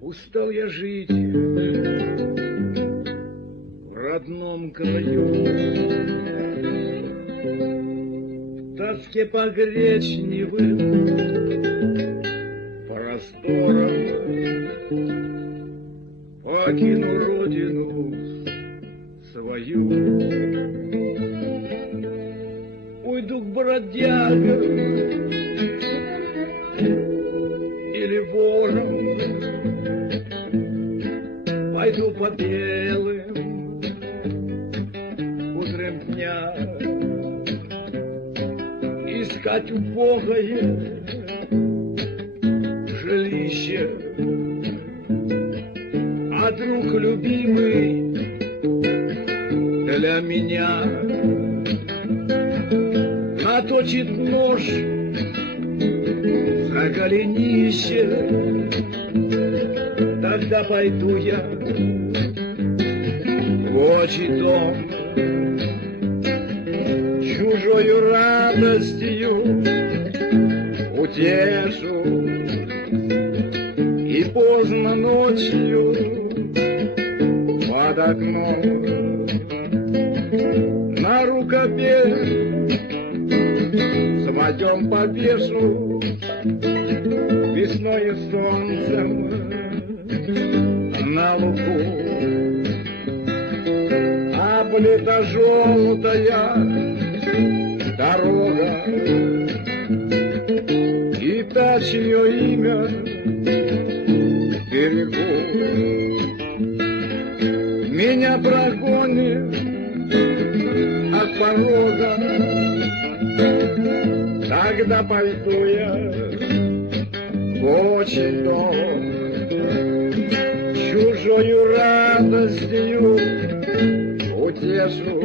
Устал я жить в родном краю, в тоске по гречневым просторам. Покину родину свою, уйду к бродягам или ворам, пойду по белым кудрям дня искать убогое жилище. А друг любимый для меня наточит нож за голенище. Тогда пойду я в отчий дом, чужою радостью утешу, и поздно ночью под окном на рукаве своем повешу весной и солнцем на лугу. Облита желтая дорога, и та, чье имя берегу, меня прогонит от порога. Тогда пойду я в отчий дом, чужою радостью утешу,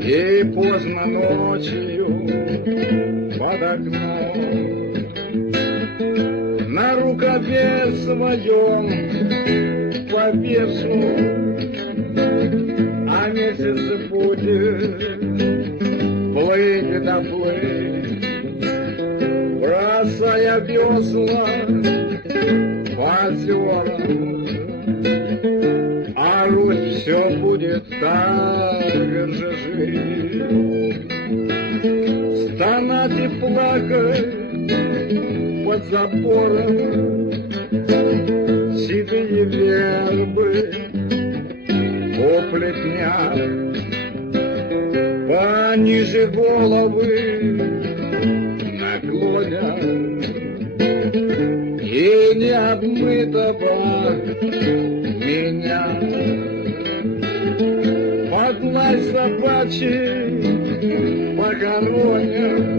и поздно ночью под окном на рукаве своем повешу, а месяц будет плыть да плыть, бросая весла в озерам, а Русь все будет так же жить, стонать и плакать под забором. Седые вербы по плетнях пониже головы наклонят, и не обмытого меня под лай собачий похоронят.